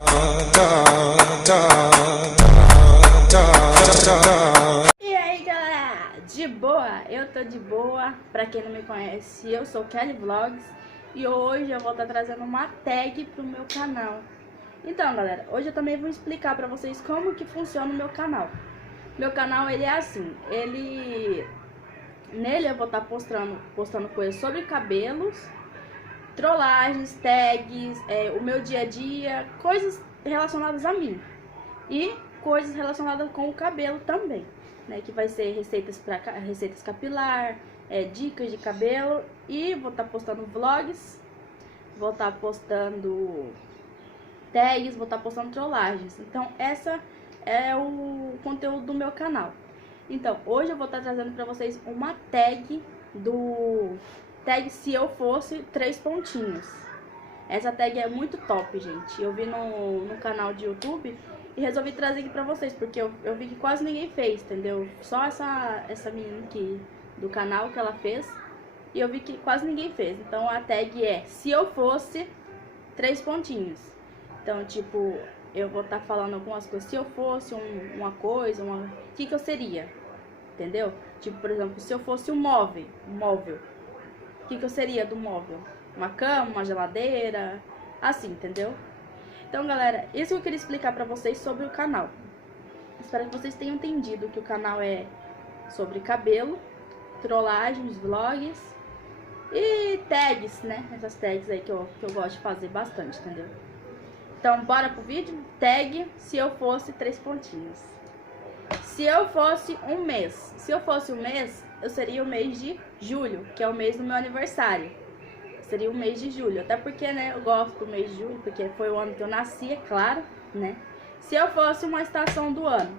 E aí galera, de boa? Eu tô de boa. Pra quem não me conhece, eu sou Kelly Vlogs e hoje eu vou estar trazendo uma tag pro meu canal. Então galera, hoje eu também vou explicar pra vocês como que funciona o meu canal. Meu canal ele é assim, nele eu vou estar postando coisas sobre cabelos, trollagens, tags, o meu dia a dia, coisas relacionadas a mim e coisas relacionadas com o cabelo também, né? Que vai ser receitas capilar, dicas de cabelo, e vou estar postando vlogs, vou estar postando tags, vou estar postando trollagens. Então essa é o conteúdo do meu canal. Então hoje eu vou estar trazendo para vocês uma tag se eu fosse 3 pontinhos. Essa tag é muito top, gente. Eu vi no canal de YouTube e resolvi trazer aqui pra vocês, porque eu vi que quase ninguém fez, entendeu? Só essa menina aqui do canal que ela fez, e eu vi que quase ninguém fez. Então a tag é se eu fosse 3 pontinhos. Então, tipo, eu vou estar falando algumas coisas. Se eu fosse uma coisa, o que eu seria? Entendeu? Tipo, por exemplo, se eu fosse um móvel, o que eu seria do móvel? Uma cama, uma geladeira, assim, entendeu? Então, galera, isso que eu queria explicar pra vocês sobre o canal. Espero que vocês tenham entendido que o canal é sobre cabelo, trollagens, vlogs e tags, né? Essas tags aí que eu gosto de fazer bastante, entendeu? Então, bora pro vídeo. Tag, se eu fosse 3 pontinhos. Se eu fosse um mês. Se eu fosse um mês, eu seria o mês de julho, que é o mês do meu aniversário. Seria o mês de julho, até porque, né, eu gosto do mês de julho, porque foi o ano que eu nasci, é claro, né. Se eu fosse uma estação do ano,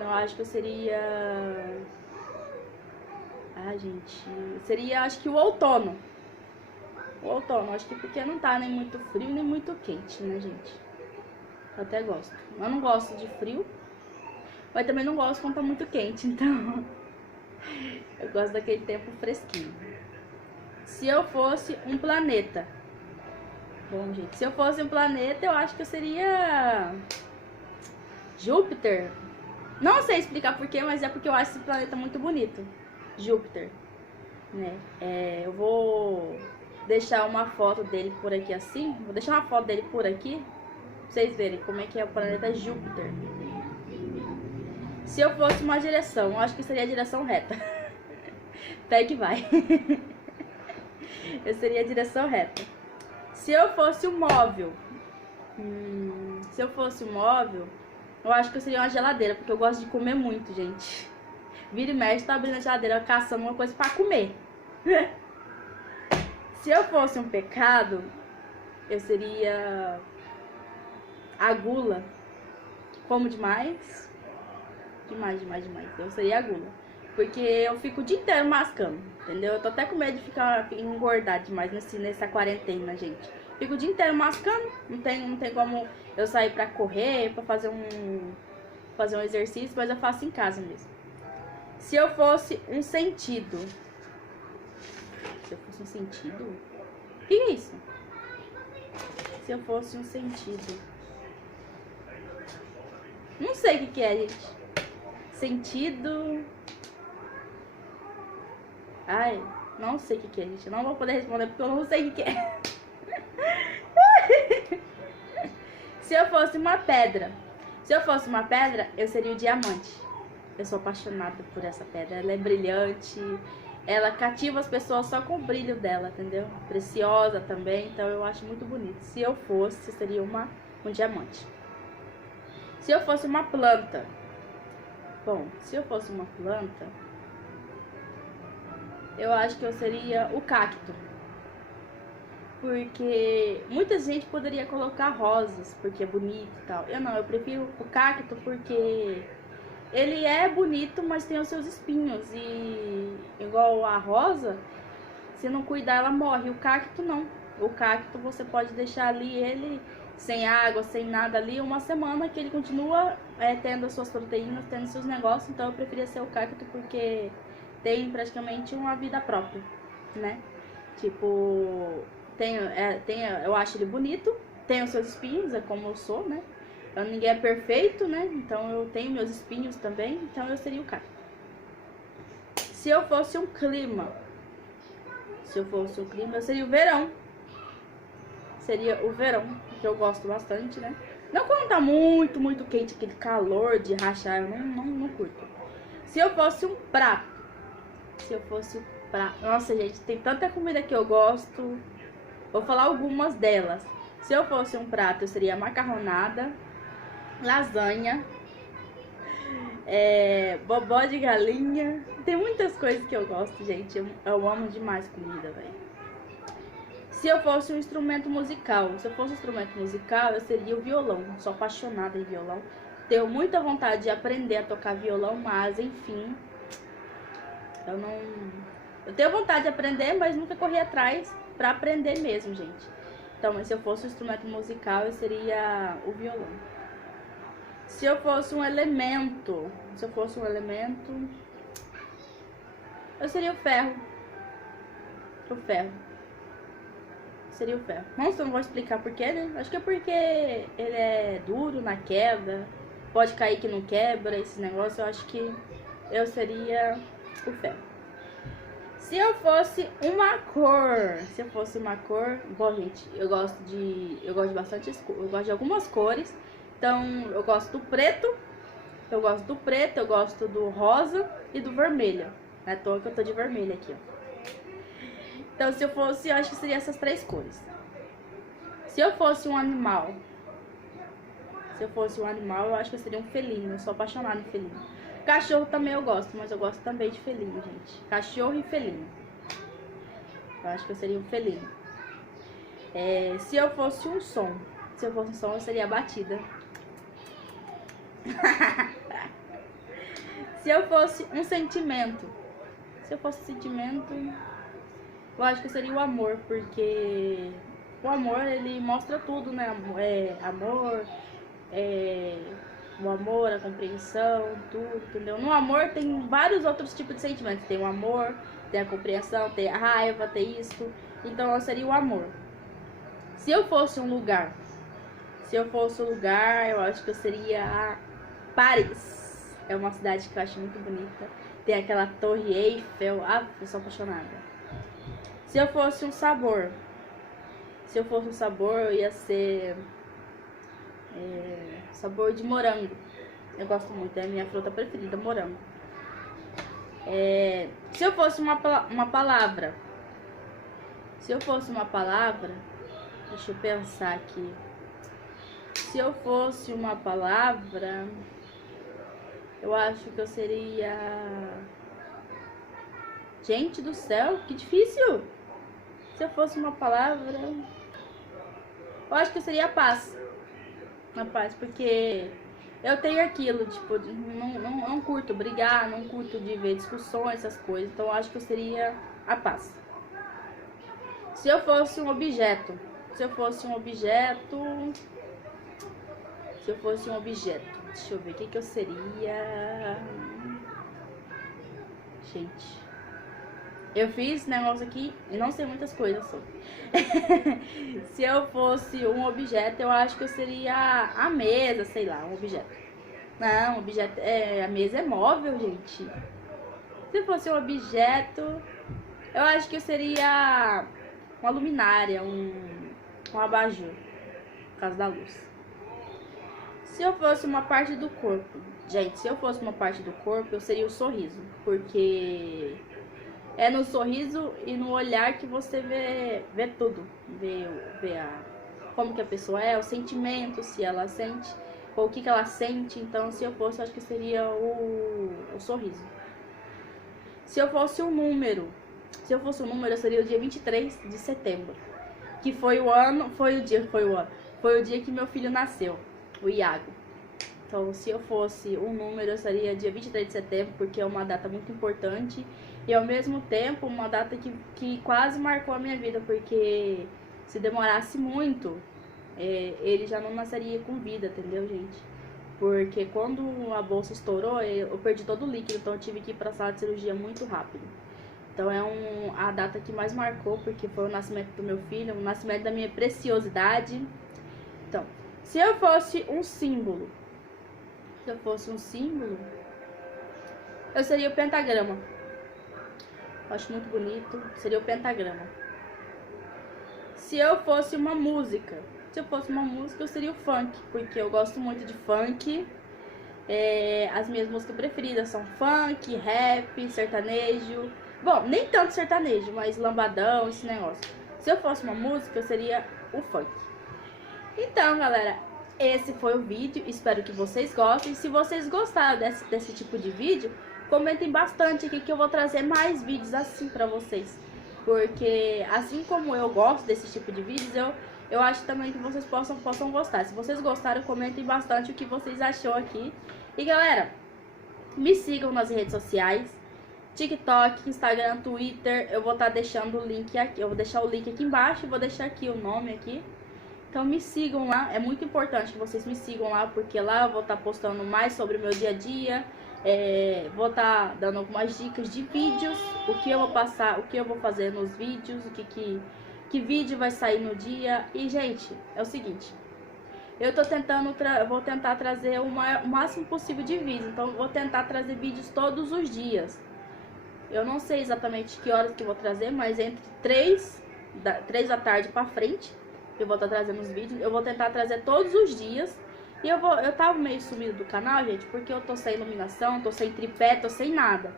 eu acho que eu seria... seria, acho que o outono. Acho que porque não tá nem muito frio, nem muito quente, né, gente. Eu até gosto. Eu não gosto de frio, mas também não gosto quando tá muito quente, então... eu gosto daquele tempo fresquinho. Se eu fosse um planeta. Bom, gente, se eu fosse um planeta, eu acho que eu seria Júpiter. Não sei explicar porquê, mas é porque eu acho esse planeta muito bonito. Júpiter, né? Eu vou deixar uma foto dele por aqui assim. Vou deixar uma foto dele por aqui, pra vocês verem como é que é o planeta Júpiter. Se eu fosse uma direção, eu acho que seria a direção reta. Pega e vai. Eu seria a direção reta. Se eu fosse um móvel, eu acho que eu seria uma geladeira, porque eu gosto de comer muito, gente. Vira e mexe, tô abrindo a geladeira, caçando uma coisa pra comer. Se eu fosse um pecado, eu seria a gula. Como demais. Demais. Eu seria a gula. Porque eu fico o dia inteiro mascando, entendeu? Eu tô até com medo de engordar demais nessa quarentena, gente. Fico o dia inteiro mascando, não tem como eu sair pra correr, pra fazer um exercício, mas eu faço em casa mesmo. Se eu fosse um sentido. Se eu fosse um sentido? O que é isso? Se eu fosse um sentido. Não sei o que é, gente. Sentido... Ai, não sei o que é, gente. Eu não vou poder responder porque eu não sei o que é. Se eu fosse uma pedra. Se eu fosse uma pedra, eu seria o diamante. Eu sou apaixonada por essa pedra. Ela é brilhante. Ela cativa as pessoas só com o brilho dela, entendeu? Preciosa também. Então eu acho muito bonito. Se eu fosse, eu seria um diamante. Se eu fosse uma planta. Bom, se eu fosse uma planta... eu acho que eu seria o cacto. Porque muita gente poderia colocar rosas, porque é bonito e tal. Eu prefiro o cacto porque ele é bonito, mas tem os seus espinhos. E igual a rosa, se não cuidar ela morre. O cacto não. O cacto você pode deixar ali ele sem água, sem nada ali, uma semana que ele continua tendo as suas proteínas, tendo seus negócios. Então eu preferia ser o cacto porque... tem praticamente uma vida própria, né? Tipo, eu acho ele bonito, tem os seus espinhos, é como eu sou, né? Então, ninguém é perfeito, né? Então eu tenho meus espinhos também, então eu seria o cara. Se eu fosse um clima, eu seria o verão. Seria o verão, que eu gosto bastante, né? Não quando tá muito, muito quente, aquele calor de rachar, eu não curto. Se eu fosse um prato, nossa, gente, tem tanta comida que eu gosto. Vou falar algumas delas. Se eu fosse um prato, eu seria macarronada, lasanha, bobó de galinha. Tem muitas coisas que eu gosto, gente. Eu amo demais comida, velho. Se eu fosse um instrumento musical, eu seria o violão. Sou apaixonada em violão. Tenho muita vontade de aprender a tocar violão, mas enfim, eu tenho vontade de aprender, mas nunca corri atrás pra aprender mesmo, gente. Então, mas se eu fosse um instrumento musical, eu seria o violão. Se eu fosse um elemento, eu seria o ferro. Seria o ferro. Nossa, eu não vou explicar porquê, né? Acho que é porque ele é duro na queda, pode cair que não quebra, esse negócio. Eu acho que eu seria o ferro. Se eu fosse uma cor, bom, gente, eu gosto de algumas cores. Então, eu gosto do preto, eu gosto do rosa e do vermelho. Não é à toa que eu tô de vermelho aqui, ó. Então, se eu fosse, eu acho que seria essas 3 cores. Se eu fosse um animal, eu acho que eu seria um felino. Eu sou apaixonada em felino. Cachorro também eu gosto, mas eu gosto também de felino, gente. Cachorro e felino. Eu acho que eu seria um felino. Se eu fosse um som, eu seria a batida. Se eu fosse um sentimento, eu acho que seria o amor, porque o amor, ele mostra tudo, né? O amor, a compreensão, tudo, entendeu? No amor tem vários outros tipos de sentimentos. Tem o amor, tem a compreensão, tem a raiva, tem isso. Então, eu seria o amor. Se eu fosse um lugar, eu acho que eu seria a Paris. É uma cidade que eu acho muito bonita. Tem aquela Torre Eiffel. Ah, eu sou apaixonada. Se eu fosse um sabor, eu ia ser sabor de morango. Eu gosto muito, é a minha fruta preferida, morango. Se eu fosse uma palavra, deixa eu pensar aqui. Se eu fosse uma palavra, eu acho que eu seria... Gente do céu, que difícil! Se eu fosse uma palavra, eu acho que seria a paz. A paz, porque eu tenho aquilo, tipo, não curto brigar, não curto de ver discussões, essas coisas. Então eu acho que eu seria a paz. Se eu fosse um objeto, deixa eu ver, o que eu seria? Gente, eu fiz negócio aqui e não sei muitas coisas sobre. Se eu fosse um objeto, eu acho que eu seria a mesa, sei lá, um objeto. Não, objeto, a mesa é móvel, gente. Se eu fosse um objeto, eu acho que eu seria uma luminária, um abajur, por causa da luz. Se eu fosse uma parte do corpo, gente, eu seria o sorriso, porque é no sorriso e no olhar que você vê tudo. Vê como que a pessoa é, o sentimento, se ela sente, ou o que ela sente. Então, se eu fosse, eu acho que seria o sorriso. Se eu fosse um número, eu seria o dia 23 de setembro. Que foi o dia que meu filho nasceu, o Iago. Então, se eu fosse um número, eu seria dia 23 de setembro, porque é uma data muito importante. E ao mesmo tempo, uma data que quase marcou a minha vida, porque se demorasse muito, ele já não nasceria com vida, entendeu, gente? Porque quando a bolsa estourou, eu perdi todo o líquido, então eu tive que ir pra sala de cirurgia muito rápido. Então é a data que mais marcou, porque foi o nascimento do meu filho, o nascimento da minha preciosidade. Então, se eu fosse um símbolo, eu seria o pentagrama. Eu acho muito bonito, seria o pentagrama. Se eu fosse uma música, eu seria o funk, porque eu gosto muito de funk. As minhas músicas preferidas são funk, rap, sertanejo. Bom, nem tanto sertanejo, mas lambadão, esse negócio. Se eu fosse uma música, eu seria o funk. Então, galera, esse foi o vídeo. Espero que vocês gostem. Se vocês gostaram desse tipo de vídeo, comentem bastante aqui que eu vou trazer mais vídeos assim pra vocês. Porque assim como eu gosto desse tipo de vídeos, eu acho também que vocês possam gostar. Se vocês gostaram, comentem bastante o que vocês achou aqui. E galera, me sigam nas redes sociais, TikTok, Instagram, Twitter. Eu vou estar deixando o link aqui. Eu vou deixar o link aqui embaixo, vou deixar aqui o nome aqui. Então me sigam lá, é muito importante que vocês me sigam lá, porque lá eu vou estar postando mais sobre o meu dia a dia. Vou estar dando algumas dicas de vídeos, o que eu vou passar, o que eu vou fazer nos vídeos, que vídeo vai sair no dia. E gente, é o seguinte, eu vou tentar trazer o máximo possível de vídeos, então eu vou tentar trazer vídeos todos os dias. Eu não sei exatamente que horas que eu vou trazer, mas entre 3 da tarde pra frente eu vou estar trazendo os vídeos. Eu vou tentar trazer todos os dias. E eu tava meio sumido do canal, gente, porque eu tô sem iluminação, tô sem tripé, tô sem nada.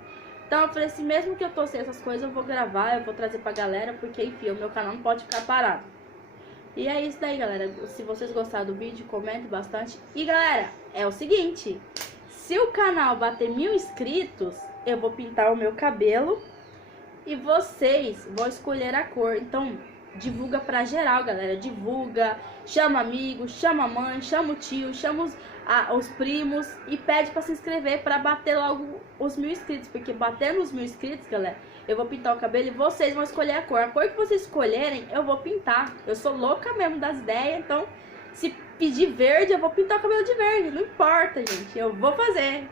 Então eu falei assim, mesmo que eu tô sem essas coisas, eu vou gravar, eu vou trazer pra galera, porque enfim, o meu canal não pode ficar parado. E é isso daí, galera. Se vocês gostaram do vídeo, comentem bastante. E galera, é o seguinte, se o canal bater 1000 inscritos, eu vou pintar o meu cabelo e vocês vão escolher a cor. Então divulga pra geral, galera, divulga, chama amigos, chama a mãe, chama o tio, chama os primos e pede pra se inscrever pra bater logo os 1000 inscritos, porque batendo os 1000 inscritos, galera, eu vou pintar o cabelo e vocês vão escolher a cor que vocês escolherem, eu vou pintar. Eu sou louca mesmo das ideias, então se pedir verde, eu vou pintar o cabelo de verde, não importa, gente, eu vou fazer.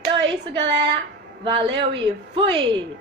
Então é isso, galera, valeu e fui!